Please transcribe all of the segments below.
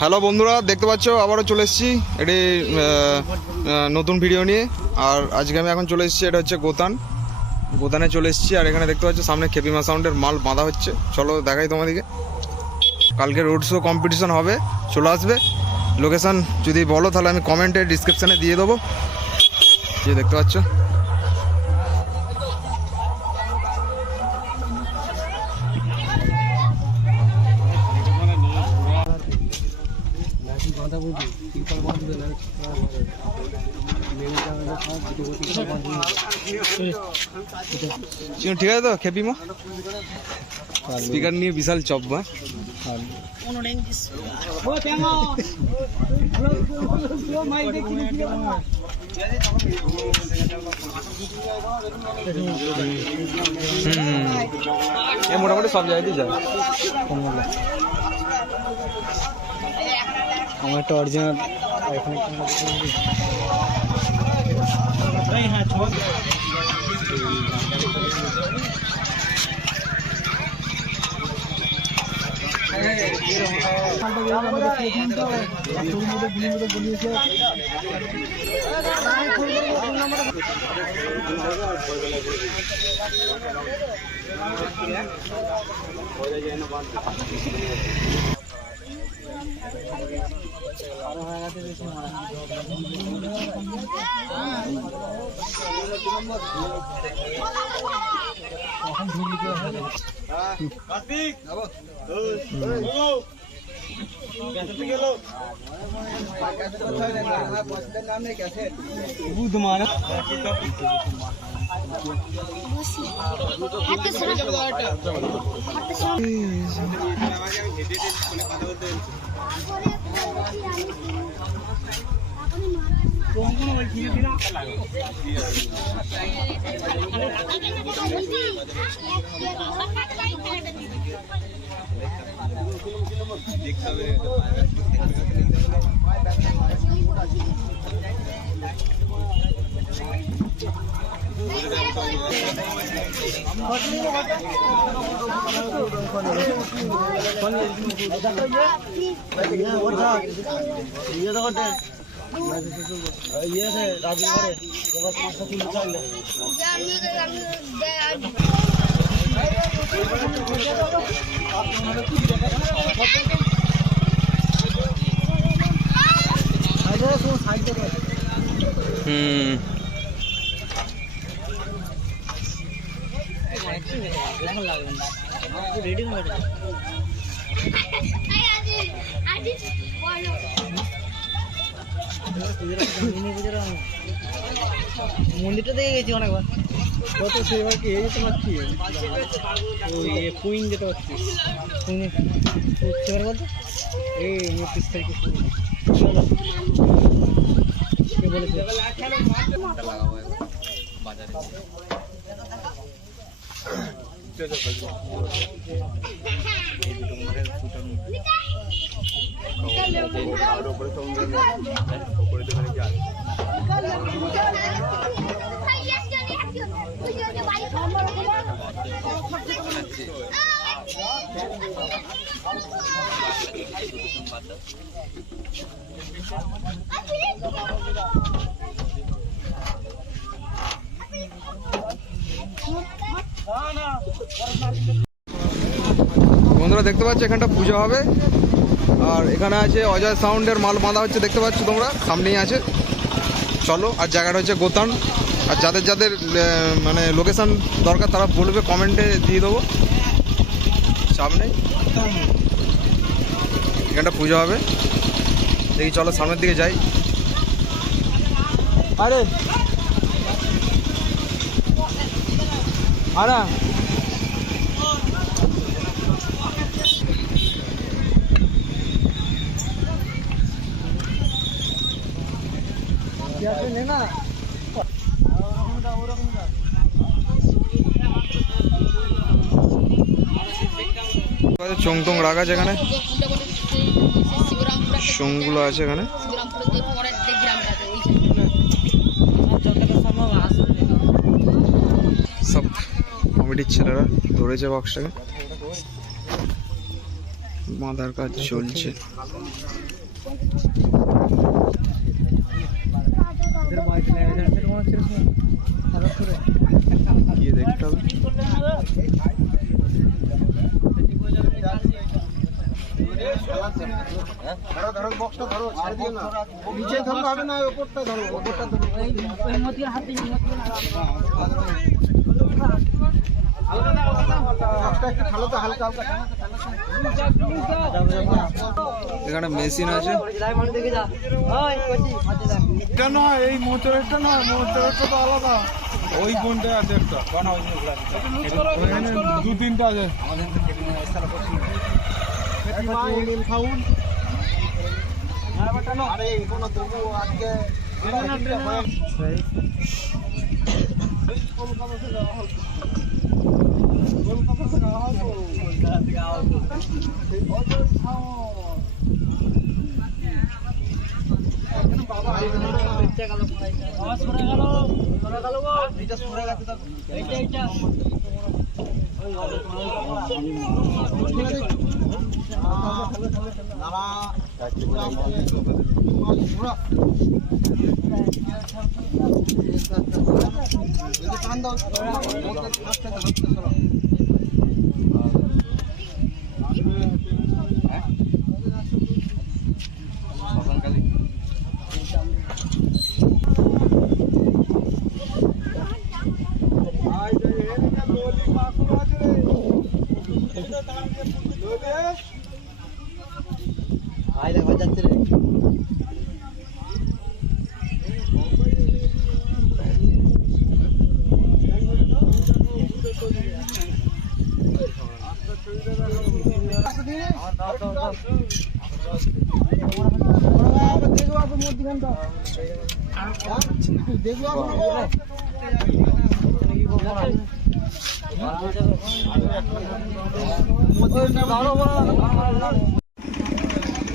Hello বন্ধুরা, দেখতে পাচ্ছ আবারও চলে এসেছি এটি নতুন ভিডিও নিয়ে। আর আজকে আমি এখন চলে এসেছি, এটা হচ্ছে গোতানে চলে এসেছি। আর এখানে দেখতে পাচ্ছ সামনে খেপিমা সাউন্ডের মাল বাঁধা হচ্ছে। চলো দেখাই তোমাদেরকে। কালকে রোড শো কম্পিটিশন হবে, চলে আসবে। লোকেশান যদি বলো তাহলে আমি কমেন্টে ডিসক্রিপশানে দিয়ে দেবো। যে দেখতে পাচ্ছ ঠিক আছে তো খেপিমা স্পিকার নিয়ে বিশাল চপ। মোটামুটি সব জায়গাতেই যায়। আমার একটা অরিজিনাল মন্দিরটা দেখে গেছি অনেকবার। কত সেবার কি এই তোমার কি ওই কুইন যেটা হচ্ছে সেবার বলতো এই 29 তারিখে চলো কে বলেছে বাজারে বন্ধুরা দেখতে পাচ্ছ এখানটা পুজো হবে। আর এখানে আছে অজয় সাউন্ডের মাল বাঁধা হচ্ছে, দেখতে পাচ্ছ তোমরা, সামনেই আছে। চলো, আর জায়গাটা হচ্ছে গোতান। আর যাদের যাদের মানে লোকেশান দরকার তারা বলবে, কমেন্টে দিয়ে দেবো। সামনে এখানটা পুজো হবে, দেখি চলো সামনের দিকে যাই। আরে আরে না চংটং রাগ আছে এখানে, চংগুলো আছে এখানে। সব কমিটির ছেলেরা ধরেছে বক্সটাকে। বাঁধার কাজ চলছে। গিয়ে দেখতে হবে। এখানে মেশিন আছে। এটা নয়, এই মোচরেরটা নয়, মোচরেরটা তো আলাদা। ওই কোনটা আছে একটা, দু তিনটা আছে।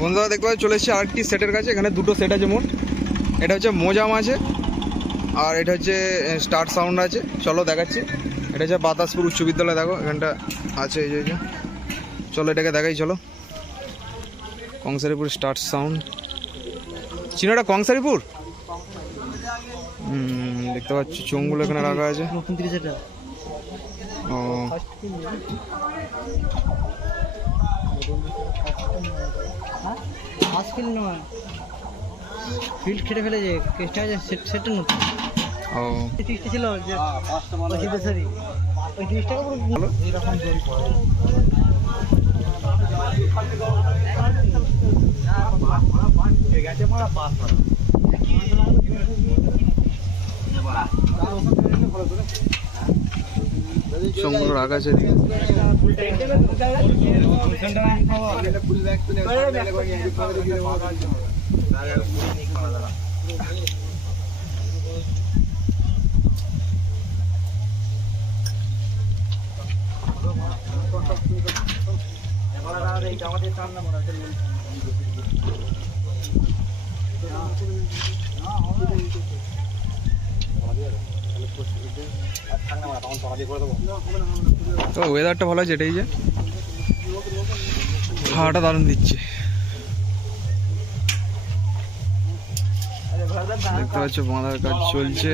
বন্ধুরা দেখতে পাচ্ছি চলে এসেছি আরেকটি সেটের কাছে। এখানে দুটো সেট আছে মোট। এটা হচ্ছে মোজাম আছে আর এটা হচ্ছে স্টার্ট সাউন্ড আছে। চলো দেখাচ্ছি। এটা হচ্ছে বাতাসপুর উচ্চ বিদ্যালয়। দেখো এখানটা আছে, এই যে চলো এটাকে দেখাই। চলো কংসারিপুর স্টার্ট সাউন্ড। চিনোটা কংসারিপুর। দেখতে পাচ্ছি চোঙগুলো এখানে রাখা আছে। ও ফিল্ড খেটে ফেলে যে কেসটা আছে সেটা নতুন। ও টিস্টটা ছিল যে সরি ওই টিস্টটাকে পুরো এরকম জরি পড়ে। ঠিক আছে মারা পাস করা চোঙগুলো রাখা আছে। তো ওয়েদারটা ভালো আছে, এটাই যে হাওয়াটা দারুণ দিচ্ছে। দেখতে পাচ্ছ বাঁধার কাজ চলছে।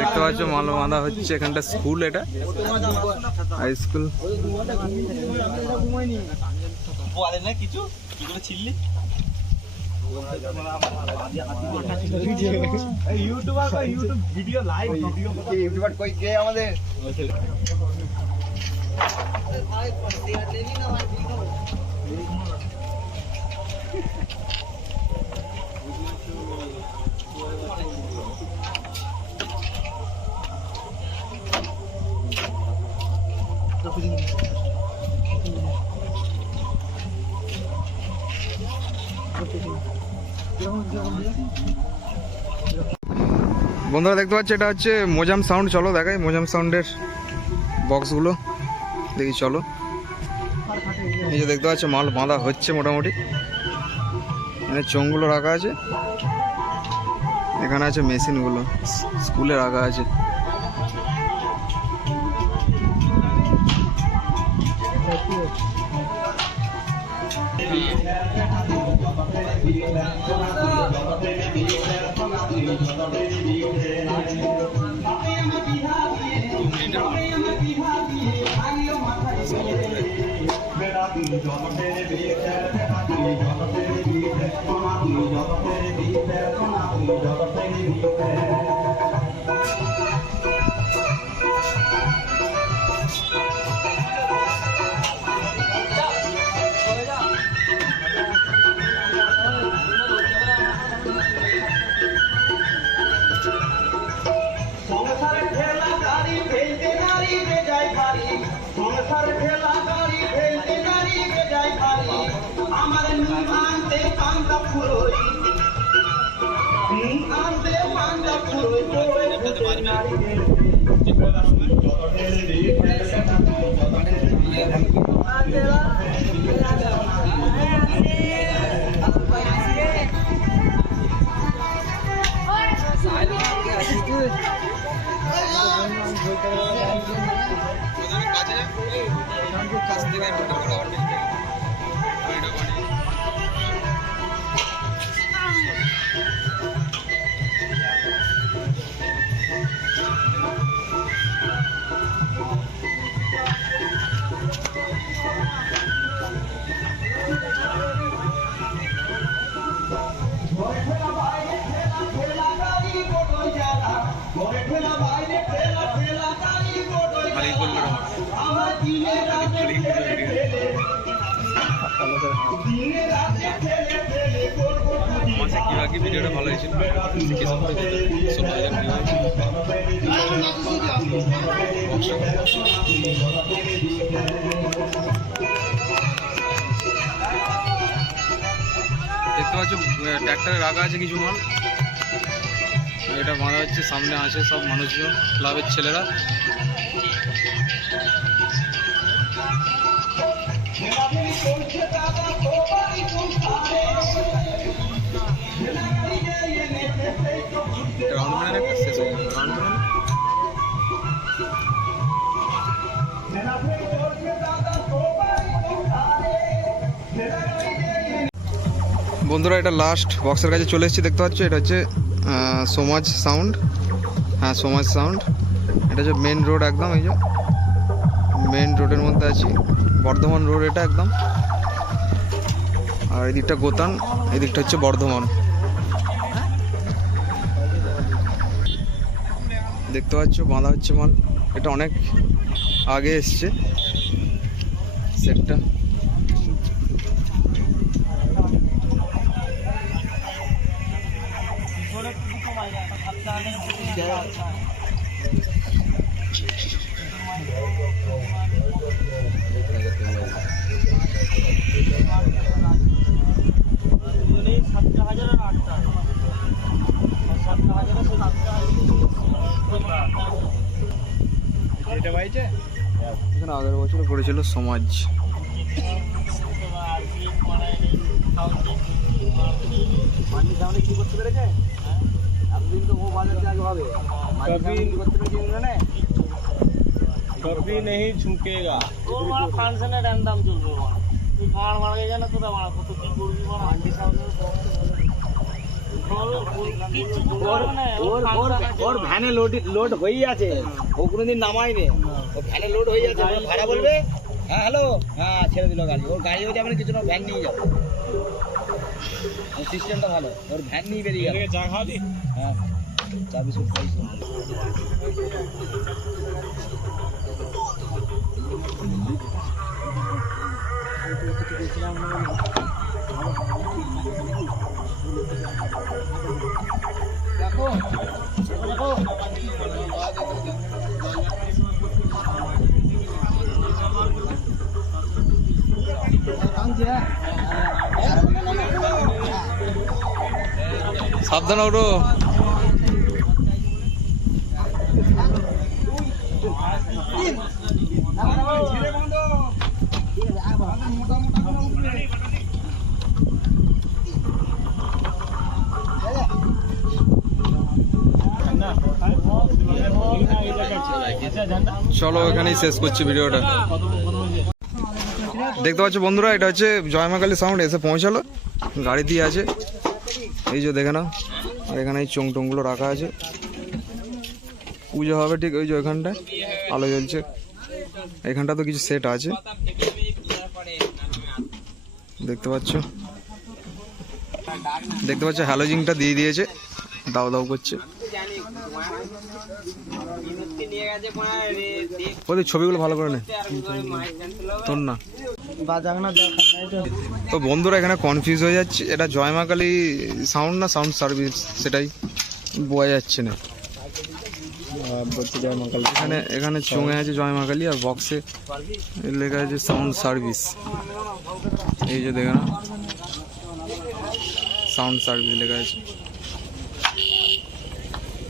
দেখতে পাচ্ছ মাল বাঁধা হচ্ছে। এখানটা স্কুল, এটা হাই স্কুল। বন্ধুরা দেখতে পাচ্ছি এটা হচ্ছে মোজাম সাউন্ড। চলো দেখাই মোজাম সাউন্ডের বক্সগুলো দেখি, চলো। এই যে দেখতে পাচ্ছ মাল বাঁধা হচ্ছে মোটামুটি। এখানে চোঙগুলো রাখা আছে, এখানে আছে মেশিনগুলো স্কুলে রাখা আছে। ভিডিওটা ভালো হয়েছিল, দেখতে পাচ্ছ ট্র্যাক্টরে রাখা আছে কিছু মাল। এটা বাঁধা হচ্ছে, সামনে আছে সব মানুষজন, ক্লাবের ছেলেরা। বন্ধুরা এটা লাস্ট বক্সের কাছে চলে এসেছি। দেখতে পাচ্ছ এটা হচ্ছে সমাজ সাউন্ড। হ্যাঁ সমাজ সাউন্ড। এটা হচ্ছে মেন রোড একদম, এই যে মেন রোডের মধ্যে আছি, বর্ধমান রোড এটা একদম। আর এই দিকটা গোতান, এই দিকটা হচ্ছে বর্ধমান। দেখতে পাচ্ছ বাঁধা হচ্ছে মাল। এটা অনেক আগে এসছে সেটটা। এখানে আগের বছর পড়েছিল সমাজ। कभी नहीं झुकेगा। ওর ভ্যানে লোড হয়ে আছে, ও কোনোদিন নামাইনি। ও ভ্যানে লোড হয়ে আছে, ভাড়া বলবে হ্যাঁ হ্যালো হ্যাঁ ছেড়ে দিল গাড়ি। ওর গাড়িও যাবে না কিছু না, ভ্যান নিয়ে যাবে। ওর সিস্টেমটা ভালো, ওর ভ্যান নিয়ে বেরিয়ে যাবে। চা খাওয়ালি? হ্যাঁ চা বিস্কুট খাইছি। দেখো দেখো সাবধান ওটো। চলো এখানেই শেষ করছি ভিডিওটা। দেখতে পাচ্ছ বন্ধুরা, এটা হচ্ছে জয়মাকালী সাউন্ড এসে পৌঁছালো, গাড়ি দিয়ে আছে, এই যে দেখে নাও। আর এখানে এই চোং টোংগুলো রাখা আছে, পুজো হবে ঠিক ওই যে ওইখানটায় আলো জ্বলছে। এখানটা তো কিছু সেট আছে দেখতে পাচ্ছ, হ্যালোজিংটা দিয়ে দিয়েছে, দাও দাও করছে। ওদের ছবিগুলো ভালো করে নে তোর না। তো বন্ধুরা এখানে কনফিউজ হয়ে যাচ্ছে, এটা জয়মাকালী সাউন্ড না সাউন্ড সার্ভিস সেটাই বোঝা যাচ্ছে না। এখানে এখানে চোঙে আছে জয়মাকালী আর বক্সে লেখা আছে সাউন্ড সার্ভিস, এই যে দেখে না সাউন্ড সার্ভিস লেখা আছে।